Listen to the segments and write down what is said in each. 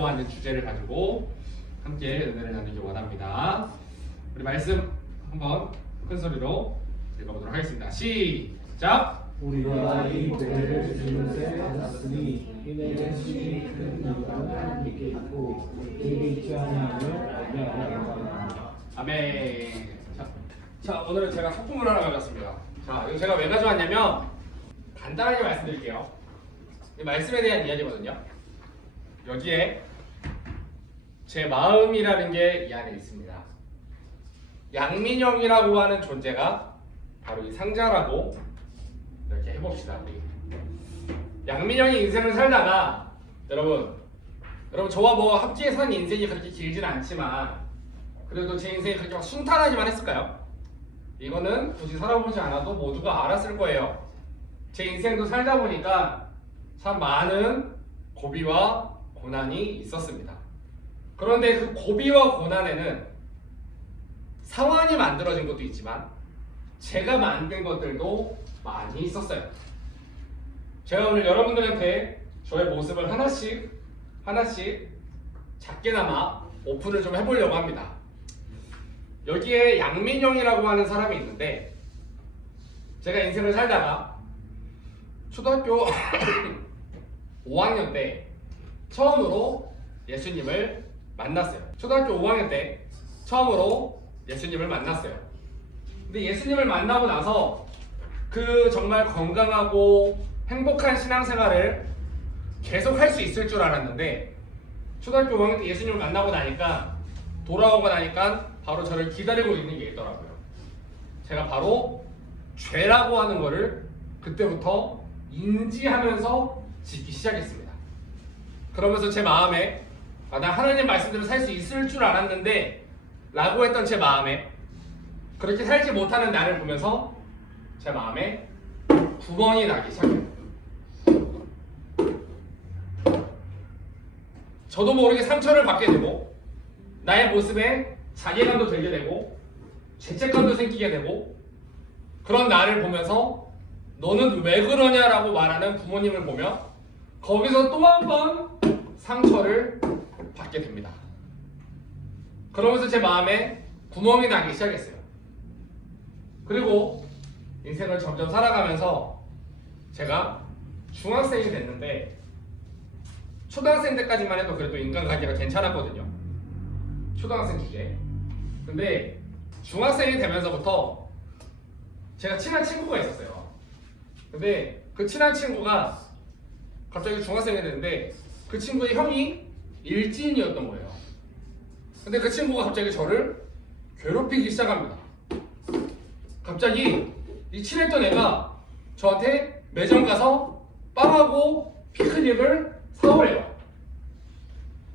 사랑이라고 하는 주제를 가지고 함께 은혜를 나누기 원합니다. 우리 말씀 한번 큰 소리로 읽어보도록 하겠습니다. 시작! 우리가 이 보배를 주는 데 받았으니 이는 신이 큰 영광을 함께 있고 이를 잊지 아니하며 알게 아멘. 자, 오늘은 제가 소품을 하나 가져왔습니다. 자, 이거 제가 왜 가져왔냐면 간단하게 말씀드릴게요. 이 말씀에 대한 이야기거든요. 여기에 제 마음이라는 게 이 안에 있습니다. 양민영이라고 하는 존재가 바로 이 상자라고 이렇게 해봅시다. 우리 양민영이 인생을 살다가 여러분 저와 뭐 함께 산 인생이 그렇게 길지는 않지만 그래도 제 인생이 그렇게 막 순탄하지만 했을까요? 이거는 굳이 살아보지 않아도 모두가 알았을 거예요. 제 인생도 살다 보니까 참 많은 고비와 고난이 있었습니다. 그런데 그 고비와 고난에는 상황이 만들어진 것도 있지만 제가 만든 것들도 많이 있었어요. 제가 오늘 여러분들한테 저의 모습을 하나씩 작게나마 오픈을 좀 해보려고 합니다. 여기에 양민영이라고 하는 사람이 있는데 제가 인생을 살다가 초등학교 5학년 때 처음으로 예수님을 만났어요. 초등학교 5학년 때 처음으로 예수님을 만났어요. 근데 예수님을 만나고 나서 그 정말 건강하고 행복한 신앙생활을 계속 할 수 있을 줄 알았는데 초등학교 5학년 때 예수님을 만나고 나니까 돌아오고 나니까 바로 저를 기다리고 있는 게 있더라고요. 제가 바로 죄라고 하는 거를 그때부터 인지하면서 짓기 시작했습니다. 그러면서 제 마음에 나 하나님 말씀대로 살 수 있을 줄 알았는데 라고 했던 제 마음에 그렇게 살지 못하는 나를 보면서 제 마음에 구멍이 나기 시작해요. 저도 모르게 상처를 받게 되고 나의 모습에 자괴감도 들게 되고 죄책감도 생기게 되고 그런 나를 보면서 너는 왜 그러냐라고 말하는 부모님을 보며 거기서 또 한 번 상처를 받게 됩니다. 그러면서 제 마음에 구멍이 나기 시작했어요. 그리고 인생을 점점 살아가면서 제가 중학생이 됐는데 초등학생 때까지만 해도 그래도 인간관계가 괜찮았거든요. 초등학생 주제. 근데 중학생이 되면서부터 제가 친한 친구가 있었어요. 근데 그 친한 친구가 갑자기 중학생이 됐는데 그 친구의 형이 일진이었던 거예요. 근데 그 친구가 갑자기 저를 괴롭히기 시작합니다. 갑자기 이 친했던 애가 저한테 매점 가서 빵하고 피크닉을 사오래요.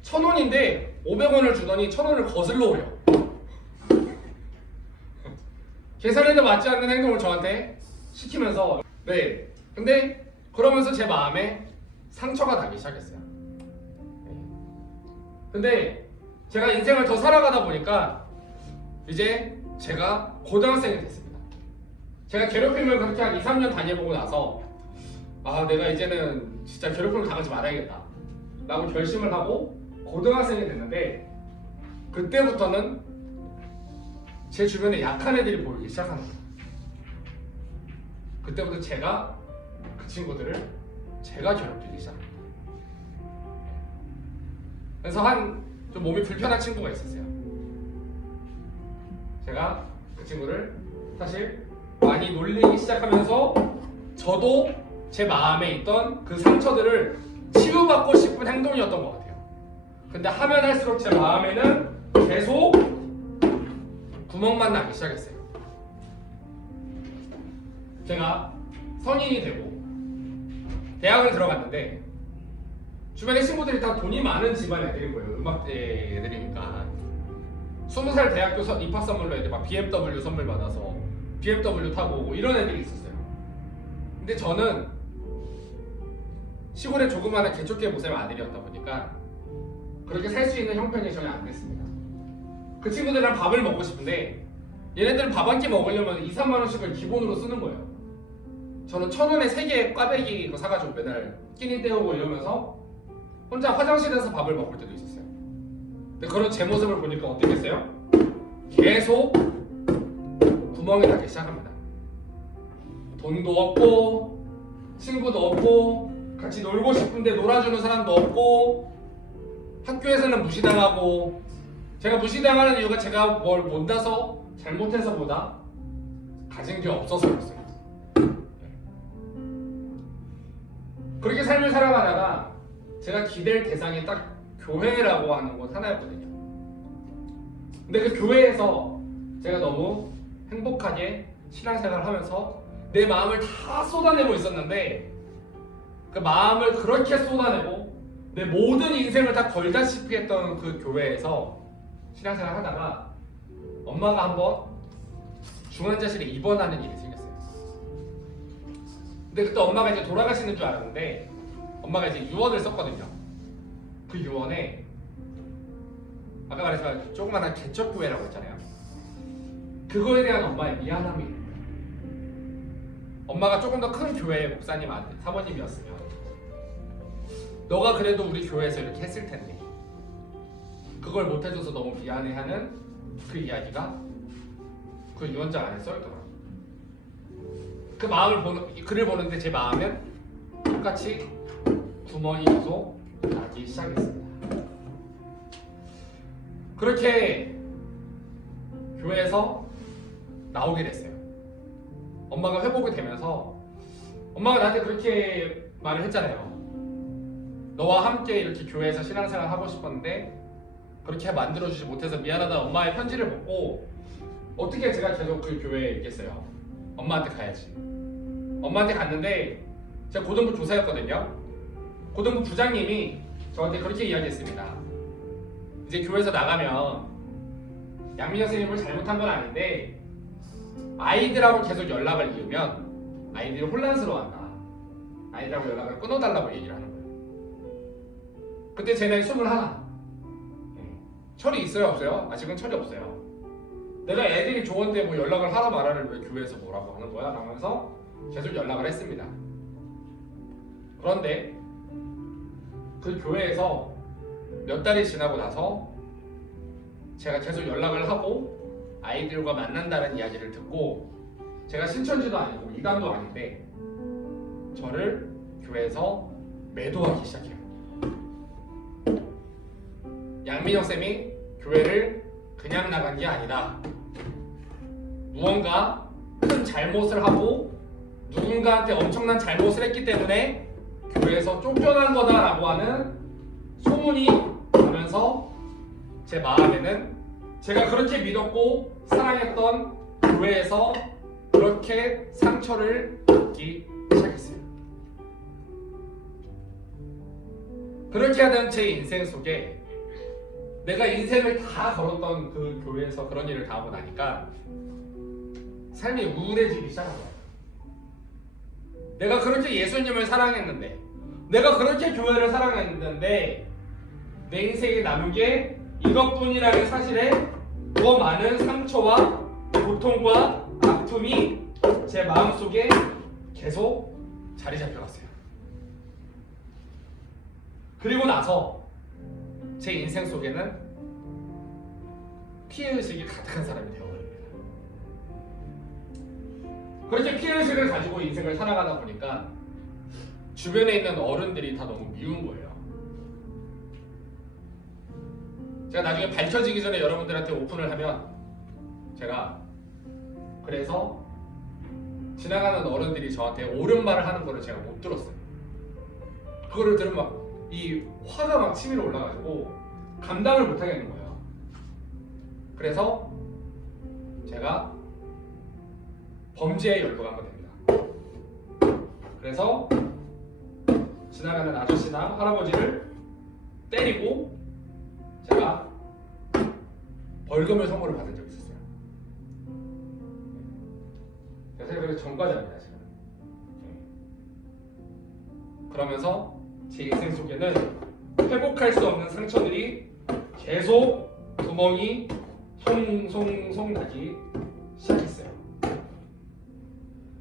1,000원인데 500원을 주더니 1,000원을 거슬러 오래요. 계산에도 맞지 않는 행동을 저한테 시키면서 네. 근데 그러면서 제 마음에 상처가 나기 시작했어요. 근데 제가 인생을 더 살아가다 보니까 이제 제가 고등학생이 됐습니다. 제가 괴롭힘을 그렇게 한 2, 3년 다녀보고 나서 내가 이제는 진짜 괴롭힘을 당하지 말아야겠다 라고 결심을 하고 고등학생이 됐는데 그때부터는 제 주변에 약한 애들이 보이기 시작하는 거예요. 그때부터 제가 그 친구들을 제가 괴롭히기 시작합니다. 그래서 좀 몸이 불편한 친구가 있었어요. 제가 그 친구를 사실 많이 놀리기 시작하면서 저도 제 마음에 있던 그 상처들을 치유받고 싶은 행동이었던 것 같아요. 근데 하면 할수록 제 마음에는 계속 구멍만 나기 시작했어요. 제가 성인이 되고 대학을 들어갔는데 주변에 친구들이 다 돈이 많은 집안 애들인 거예요. 음악대 애들이니까 20살 대학교 입학 선물로 애들 막 BMW 선물 받아서 BMW 타고 오고 이런 애들이 있었어요. 근데 저는 시골의 조그마한 개척개 모습의 아들이었다 보니까 그렇게 살 수 있는 형편이 전혀 안 됐습니다. 그 친구들이랑 밥을 먹고 싶은데 얘네들 밥 한 끼 먹으려면 2, 3만 원씩을 기본으로 쓰는 거예요. 저는 1,000원에 3개 꽈배기 사가지고 매달 끼니 때우고 이러면서 혼자 화장실에서 밥을 먹을 때도 있었어요. 근데 그런 제 모습을 보니까 어떻겠어요? 계속 구멍이 나기 시작합니다. 돈도 없고 친구도 없고 같이 놀고 싶은데 놀아주는 사람도 없고 학교에서는 무시당하고 제가 무시당하는 이유가 제가 뭘 못나서 잘못해서보다 가진 게 없어서였어요. 그렇게 삶을 살아가다가 제가 기댈 대상이 딱 교회라고 하는 곳 하나였거든요. 근데 그 교회에서 제가 너무 행복하게 신앙생활을 하면서 내 마음을 다 쏟아내고 있었는데 그 마음을 그렇게 쏟아내고 내 모든 인생을 다 걸다시피 했던 그 교회에서 신앙생활을 하다가 엄마가 한번 중환자실에 입원하는 일이 생겼어요. 근데 그때 엄마가 이제 돌아가시는 줄 알았는데 엄마가 이제 유언을 썼거든요. 그 유언에 아까 말했지만 조그마한 개척교회라고 했잖아요. 그거에 대한 엄마의 미안함이 있는 거예요. 엄마가 조금 더 큰 교회의 목사님 사모님이었으면 너가 그래도 우리 교회에서 이렇게 했을 텐데 그걸 못해줘서 너무 미안해하는 그 이야기가 그 유언장 안에 써있더라고요. 그 글을 보는데 제 마음은 똑같이 구멍이 계속 나기 시작했습니다. 그렇게 교회에서 나오게 됐어요. 엄마가 회복이 되면서 엄마가 나한테 그렇게 말을 했잖아요. 너와 함께 이렇게 교회에서 신앙생활 하고 싶었는데 그렇게 만들어주지 못해서 미안하다 엄마의 편지를 받고 어떻게 제가 계속 그 교회에 있겠어요. 엄마한테 가야지. 엄마한테 갔는데 제가 고등부 교사였거든요. 고등부 부장님이 저한테 그렇게 이야기했습니다. 이제 교회에서 나가면 양민혁 선생님을 잘못한 건 아닌데 아이들하고 계속 연락을 이으면 아이들이 혼란스러워한다. 아이들하고 연락을 끊어달라고 얘기를 하는 거예요. 그때 제 나이 21. 철이 있어요 없어요? 아직은 철이 없어요. 내가 애들이 좋은데 뭐 연락을 하라 말아를 왜 교회에서 뭐라고 하는 거야? 라면서 계속 연락을 했습니다. 그런데 그 교회에서 몇 달이 지나고 나서 제가 계속 연락을 하고 아이들과 만난다는 이야기를 듣고 제가 신천지도 아니고 이단도 아닌데 저를 교회에서 매도하기 시작해요. 양민혁 쌤이 교회를 그냥 나간 게 아니다. 무언가 큰 잘못을 하고 누군가한테 엄청난 잘못을 했기 때문에 교회에서 쫓겨난 거다라고 하는 소문이 나면서 제 마음에는 제가 그렇게 믿었고 사랑했던 교회에서 그렇게 상처를 받기 시작했어요. 그렇게 하던 제 인생 속에 내가 인생을 다 걸었던 그 교회에서 그런 일을 당하고 나니까 삶이 우울해지기 시작한 거예요. 내가 그렇게 예수님을 사랑했는데 내가 그렇게 교회를 사랑했는데 내 인생에 남은 게 이것뿐이라는 사실에 더 많은 상처와 고통과 아픔이 제 마음속에 계속 자리 잡혀갔어요. 그리고 나서 제 인생 속에는 피해의식이 가득한 사람이 되어버립니다. 그렇게 피해의식을 가지고 인생을 살아가다 보니까 주변에 있는 어른들이 다 너무 미운 거예요. 제가 나중에 밝혀지기 전에 여러분들한테 오픈을 하면 제가 그래서 지나가는 어른들이 저한테 옳은 말을 하는 거를 제가 못 들었어요. 그거를 들으면 막 이 화가 막 치밀어 올라가지고 감당을 못 하겠는 거예요. 그래서 제가 범죄에 연루가 됩니다. 그래서 지나가는 아저씨나 할아버지를 때리고 제가 벌금을 선고를 받은 적이 있었어요. 제가 생각해도 전과자입니다 지금. 그러면서 제 인생 속에는 회복할 수 없는 상처들이 계속 구멍이 송송송 나기 시작했어요.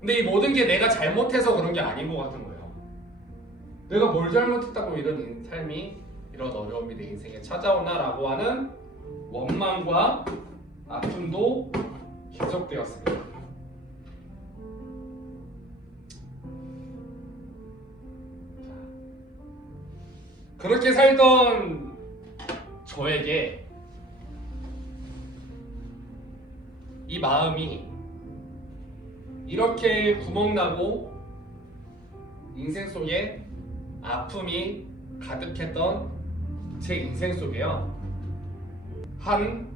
근데 이 모든 게 내가 잘못해서 그런 게 아닌 것 같은 거예요. 내가 뭘 잘못했다고 이런 어려움이 내 인생에 찾아오나라고 하는 원망과 아픔도 계속되었습니다. 그렇게 살던 저에게 이 마음이 이렇게 구멍나고 인생 속에 아픔이 가득했던 제 인생 속에요, 한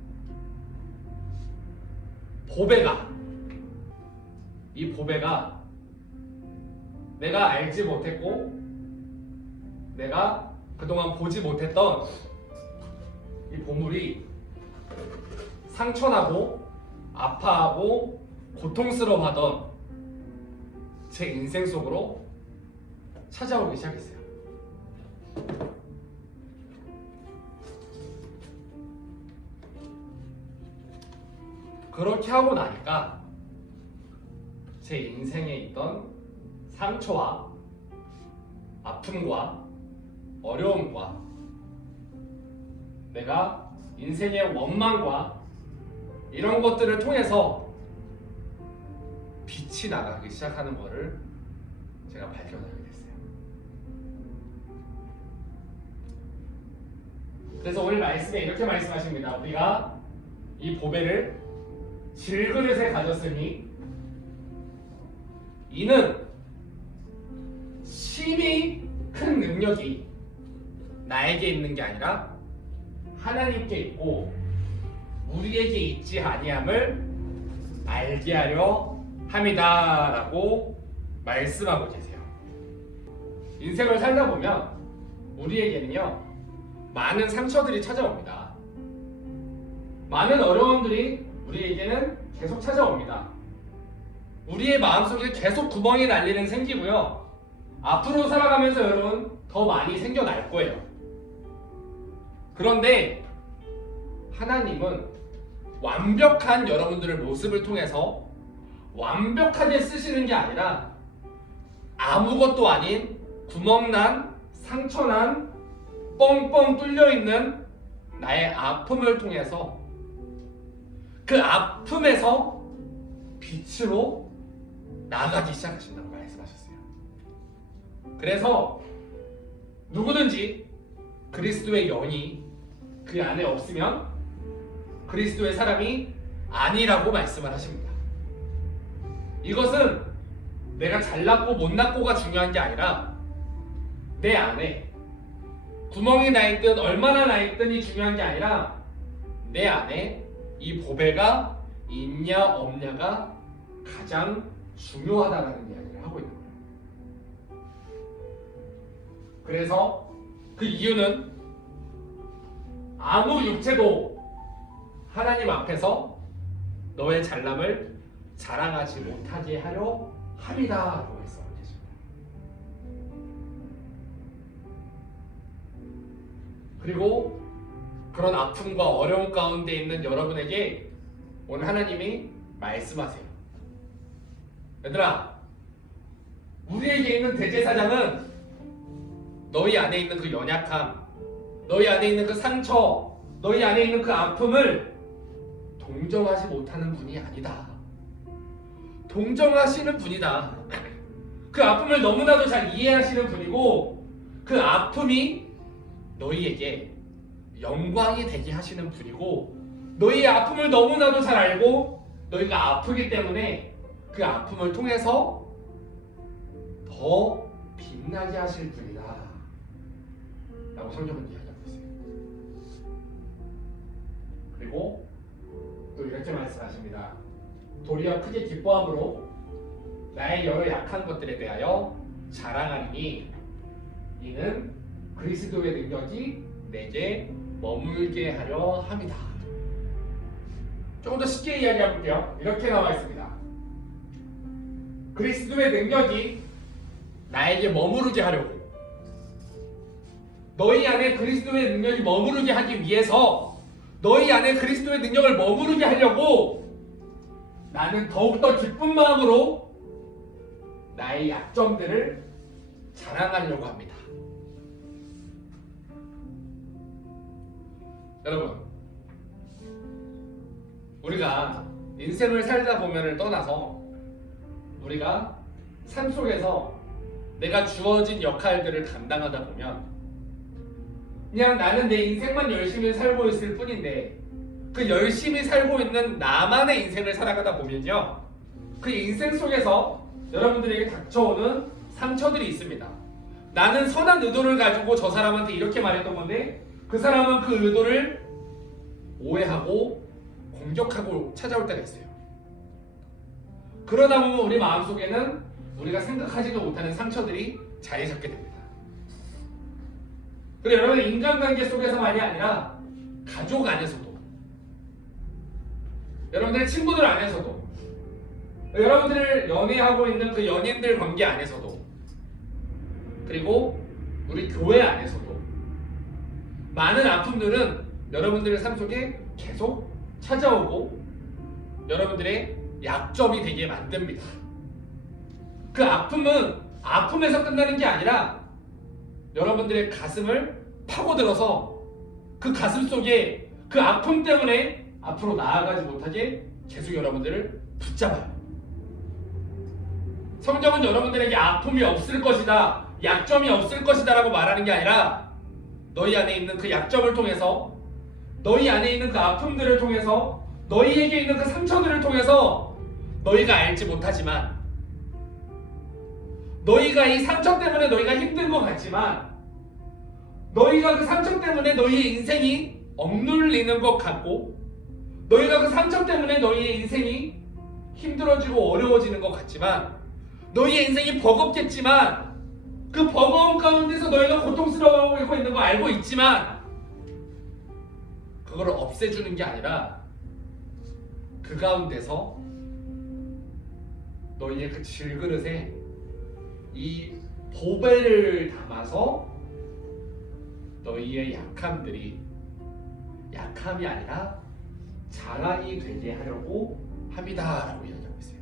보배가, 이 보배가 내가 알지 못했고 내가 그동안 보지 못했던 이 보물이 상처나고 아파하고 고통스러워하던 제 인생 속으로 찾아오기 시작했어요. 그렇게 하고 나니까 제 인생에 있던 상처와 아픔과 어려움과 내가 인생의 원망과 이런 것들을 통해서 빛이 나가기 시작하는 것을 제가 발견하게 됐어요. 그래서 오늘 말씀에 이렇게 말씀하십니다. 우리가 이 보배를 질그릇에 가졌으니 이는 심히 큰 능력이 나에게 있는 게 아니라 하나님께 있고 우리에게 있지 아니함을 알게 하려 함이다 라고 말씀하고 계세요. 인생을 살다 보면 우리에게는요, 많은 상처들이 찾아옵니다. 많은 어려움들이 우리에게는 계속 찾아옵니다. 우리의 마음속에 계속 구멍이 날 일은 생기고요, 앞으로 살아가면서 여러분 더 많이 생겨날 거예요. 그런데 하나님은 완벽한 여러분들의 모습을 통해서 완벽하게 쓰시는 게 아니라 아무것도 아닌 구멍난, 상처난, 뻥뻥 뚫려있는 나의 아픔을 통해서 그 아픔에서 빛으로 나가기 시작하신다고 말씀하셨어요. 그래서 누구든지 그리스도의 영이 그 안에 없으면 그리스도의 사람이 아니라고 말씀을 하십니다. 이것은 내가 잘났고 못났고가 중요한 게 아니라 내 안에 구멍이 나 있든 얼마나 나 있든이 중요한 게 아니라 내 안에 이 보배가 있냐 없냐가 가장 중요하다라는 이야기를 하고 있는 거예요. 그래서 그 이유는 아무 육체도 하나님 앞에서 너의 잘남을 자랑하지 못하게 하려 함이다 라고 말씀하고 계십니다. 그리고 그런 아픔과 어려움 가운데 있는 여러분에게 오늘 하나님이 말씀하세요. 얘들아, 우리에게 있는 대제사장은 너희 안에 있는 그 연약함, 너희 안에 있는 그 상처, 너희 안에 있는 그 아픔을 동정하지 못하는 분이 아니다. 동정하시는 분이다. 그 아픔을 너무나도 잘 이해하시는 분이고 그 아픔이 너희에게 영광이 되게 하시는 분이고 너희의 아픔을 너무나도 잘 알고 너희가 아프기 때문에 그 아픔을 통해서 더 빛나게 하실 분이다 라고 성경은 이야기하고 있어요. 그리고 또 이렇게 말씀하십니다. 도리어 크게 기뻐함으로 나의 여러 약한 것들에 대하여 자랑하리니 이는 그리스도의 능력이 내게 머물게 하려 함이다. 조금 더 쉽게 이야기해 볼게요. 이렇게 나와 있습니다. 그리스도의 능력이 나에게 머무르게 하려고, 너희 안에 그리스도의 능력이 머무르게 하기 위해서 너희 안에 그리스도의 능력을 머무르게 하려고 나는 더욱더 기쁜 마음으로 나의 약점들을 자랑하려고 합니다. 여러분, 우리가 인생을 살다 보면을 떠나서 우리가 삶 속에서 내가 주어진 역할들을 감당하다 보면 그냥 나는 내 인생만 열심히 살고 있을 뿐인데 그 열심히 살고 있는 나만의 인생을 살아가다 보면요, 그 인생 속에서 여러분들에게 닥쳐오는 상처들이 있습니다. 나는 선한 의도를 가지고 저 사람한테 이렇게 말했던 건데 그 사람은 그 의도를 오해하고 공격하고 찾아올 때가 있어요. 그러다 보면 우리 마음속에는 우리가 생각하지도 못하는 상처들이 자리 잡게 됩니다. 그리고 여러분, 인간관계 속에서만이 아니라 가족 안에서도, 여러분들의 친구들 안에서도, 여러분들 연애하고 있는 그 연인들 관계 안에서도, 그리고 우리 교회 안에서도 많은 아픔들은 여러분들의 삶 속에 계속 찾아오고 여러분들의 약점이 되게 만듭니다. 그 아픔은 아픔에서 끝나는 게 아니라 여러분들의 가슴을 파고들어서 그 가슴 속에 그 아픔 때문에 앞으로 나아가지 못하게 계속 여러분들을 붙잡아요. 성경은 여러분들에게 아픔이 없을 것이다, 약점이 없을 것이다 라고 말하는 게 아니라 너희 안에 있는 그 약점을 통해서, 너희 안에 있는 그 아픔들을 통해서, 너희에게 있는 그 상처들을 통해서 너희가 알지 못하지만, 너희가 이 상처 때문에 너희가 힘든 것 같지만, 너희가 그 상처 때문에 너희의 인생이 억눌리는 것 같고, 너희가 그 상처 때문에 너희의 인생이 힘들어지고 어려워지는 것 같지만, 너희의 인생이 버겁겠지만, 그 버거움 가운데서 너희가 고통스러워하고 있는 거 알고 있지만, 그걸 없애주는 게 아니라 그 가운데서 너희의 그 질그릇에 이 보배를 담아서 너희의 약함들이 약함이 아니라 자랑이 되게 하려고 합니다 라고 이야기하고 있어요.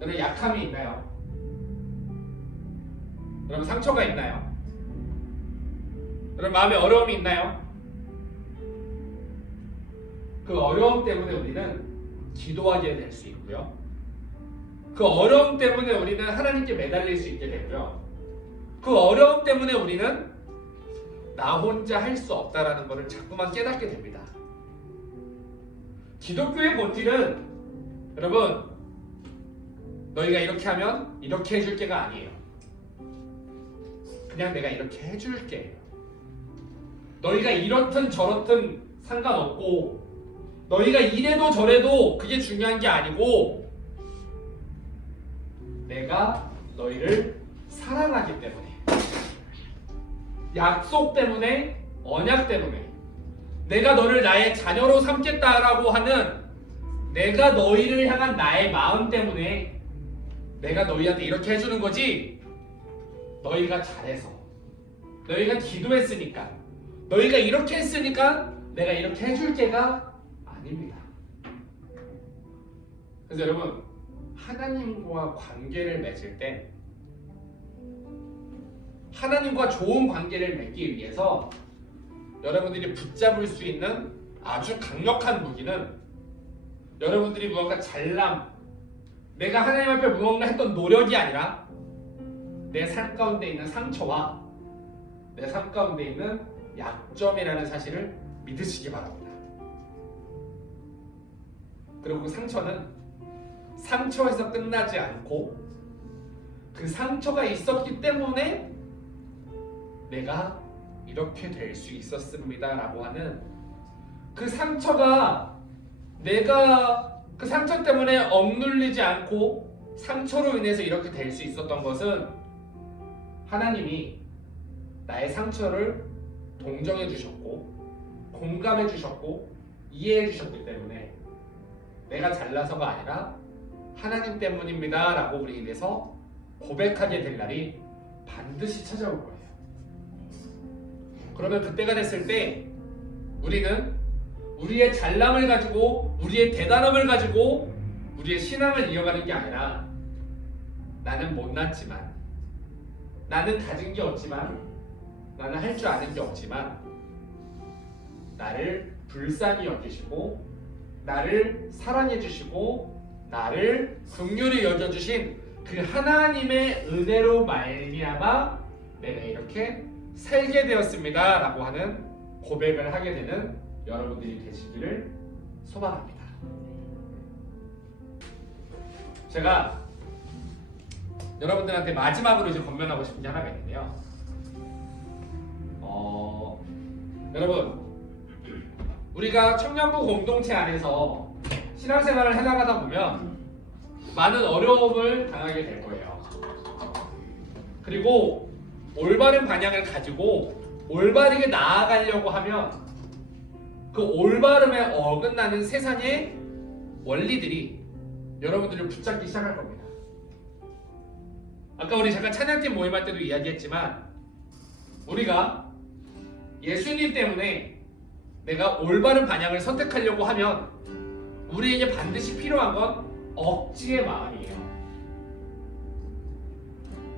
여러분, 약함이 있나요? 여러분, 상처가 있나요? 여러분, 마음에 어려움이 있나요? 그 어려움 때문에 우리는 기도하게 될 수 있고요, 그 어려움 때문에 우리는 하나님께 매달릴 수 있게 되고요, 그 어려움 때문에 우리는 나 혼자 할 수 없다라는 것을 자꾸만 깨닫게 됩니다. 기독교의 본질은 여러분, 너희가 이렇게 하면 이렇게 해줄게가 아니에요. 그냥 내가 이렇게 해줄게. 너희가 이렇든 저렇든 상관없고, 너희가 이래도 저래도 그게 중요한 게 아니고, 내가 너희를 사랑하기 때문에, 약속 때문에, 언약 때문에, 내가 너를 나의 자녀로 삼겠다라고 하는 내가 너희를 향한 나의 마음 때문에 내가 너희한테 이렇게 해주는 거지, 너희가 잘해서, 너희가 기도했으니까, 너희가 이렇게 했으니까 내가 이렇게 해줄게가 아닙니다. 그래서 여러분, 하나님과 관계를 맺을 때, 하나님과 좋은 관계를 맺기 위해서 여러분들이 붙잡을 수 있는 아주 강력한 무기는 여러분들이 무언가 잘남, 내가 하나님 앞에 무언가 했던 노력이 아니라 내 삶 가운데 있는 상처와 내 삶 가운데 있는 약점이라는 사실을 믿으시기 바랍니다. 그리고 그 상처는 상처에서 끝나지 않고, 그 상처가 있었기 때문에 내가 이렇게 될 수 있었습니다 라고 하는 그 상처가, 내가 그 상처 때문에 억눌리지 않고 상처로 인해서 이렇게 될 수 있었던 것은 하나님이 나의 상처를 동정해 주셨고 공감해 주셨고 이해해 주셨기 때문에 내가 잘나서가 아니라 하나님 때문입니다 라고 우리에게서 고백하게 될 날이 반드시 찾아올 거예요. 그러면 그때가 됐을 때 우리는 우리의 잘남을 가지고, 우리의 대단함을 가지고 우리의 신앙을 이어가는 게 아니라, 나는 못났지만, 나는 가진 게 없지만, 나는 할 줄 아는 게 없지만 나를 불쌍히 여기시고 나를 사랑해 주시고 나를 긍휼히 여겨주신 그 하나님의 은혜로 말미암아 내가 이렇게 살게 되었습니다 라고 하는 고백을 하게 되는 여러분들이 되시기를 소망합니다. 제가 여러분들한테 마지막으로 이제 권면하고 싶은 게 하나가 있는데요. 여러분, 우리가 청년부 공동체 안에서 신앙생활을 해나가다 보면 많은 어려움을 당하게 될 거예요. 그리고 올바른 방향을 가지고 올바르게 나아가려고 하면 그 올바름에 어긋나는 세상의 원리들이 여러분들을 붙잡기 시작할 겁니다. 아까 우리 잠깐 찬양팀 모임할 때도 이야기했지만 우리가 예수님 때문에 내가 올바른 방향을 선택하려고 하면 우리에게 반드시 필요한 건 억지의 마음이에요.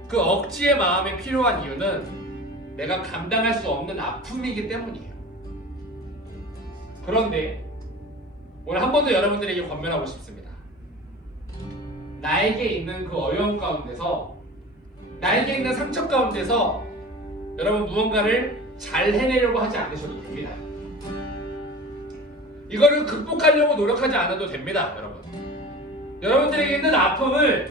그 억지의 마음이 필요한 이유는 내가 감당할 수 없는 아픔이기 때문이에요. 그런데 오늘 한 번 더 여러분들에게 권면하고 싶습니다. 나에게 있는 그 어려움 가운데서 나에게 있는 상처 가운데서 여러분 무언가를 잘 해내려고 하지 않으셔도 됩니다. 이거를 극복하려고 노력하지 않아도 됩니다. 여러분들에게 있는 아픔을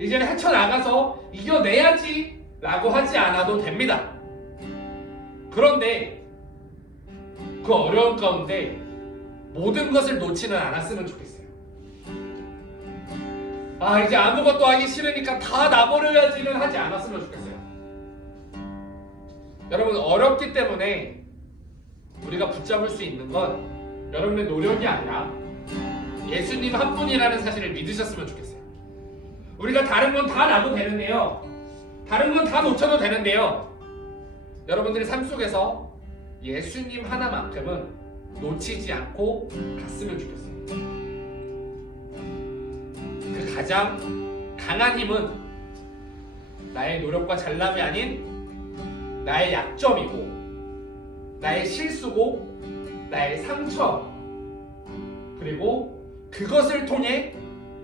이제 헤쳐나가서 이겨내야지 라고 하지 않아도 됩니다. 그런데 그 어려운 가운데 모든 것을 놓지는 않았으면 좋겠어요. 이제 아무것도 하기 싫으니까 다 놔버려야지는 하지 않았으면 좋겠어요. 여러분, 어렵기 때문에 우리가 붙잡을 수 있는 건 여러분의 노력이 아니라 예수님 한 분이라는 사실을 믿으셨으면 좋겠어요. 우리가 다른 건 다 놔도 되는데요. 다른 건 다 놓쳐도 되는데요. 여러분들의 삶 속에서 예수님 하나만큼은 놓치지 않고 갔으면 좋겠어요. 그 가장 강한 힘은 나의 노력과 잘남이 아닌 나의 약점이고 나의 실수고 나의 상처, 그리고 그것을 통해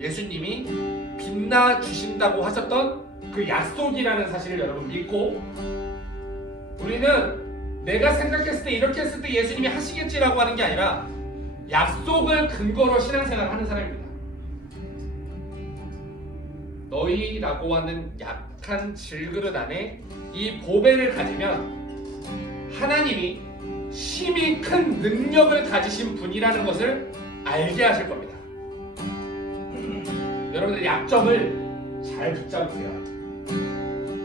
예수님이 빛나 주신다고 하셨던 그 약속이라는 사실을 여러분 믿고 우리는 내가 생각했을 때 이렇게 했을 때 예수님이 하시겠지라고 하는 게 아니라 약속을 근거로 신앙생활을 하는 사람입니다. 너희라고 하는 약한 질그릇 안에 이 보배를 가지면 하나님이 심히 큰 능력을 가지신 분이라는 것을 알게 하실 겁니다. 여러분들 약점을 잘 붙잡으세요.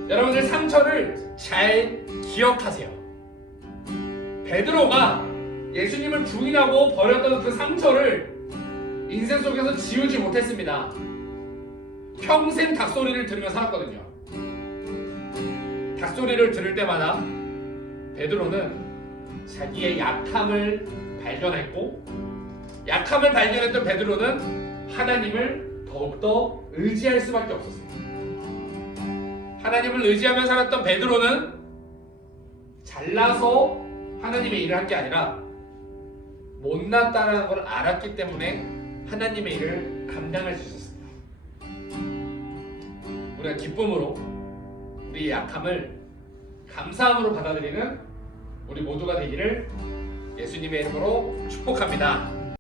여러분들 상처를 잘 기억하세요. 베드로가 예수님을 부인하고 버렸던 그 상처를 인생 속에서 지우지 못했습니다. 평생 닭소리를 들으며 살았거든요. 닭소리를 들을 때마다 베드로는 자기의 약함을 발견했고 약함을 발견했던 베드로는 하나님을 더욱더 의지할 수밖에 없었어요. 하나님을 의지하며 살았던 베드로는 잘나서 하나님의 일을 한 게 아니라 못났다는 걸 알았기 때문에 하나님의 일을 감당할 수 있었습니다. 우리가 기쁨으로 우리의 약함을 감사함으로 받아들이는 우리 모두가 되기를 예수님의 이름으로 축복합니다.